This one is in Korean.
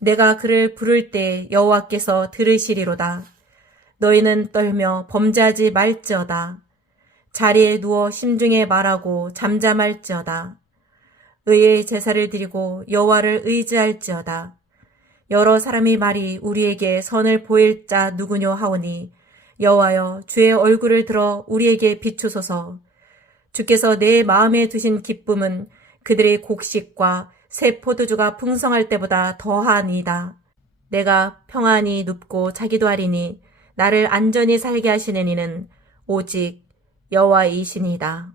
내가 그를 부를 때 여호와께서 들으시리로다. 너희는 떨며 범죄하지 말지어다. 자리에 누워 심중에 말하고 잠잠할지어다. 의의 제사를 드리고 여호와를 의지할지어다. 여러 사람이 말이 우리에게 선을 보일 자 누구뇨 하오니 여호와여 주의 얼굴을 들어 우리에게 비추소서. 주께서 내 마음에 두신 기쁨은 그들의 곡식과 새 포도주가 풍성할 때보다 더하니이다. 내가 평안히 눕고 자기도 하리니 나를 안전히 살게 하시는 이는 오직 여호와이시니이다.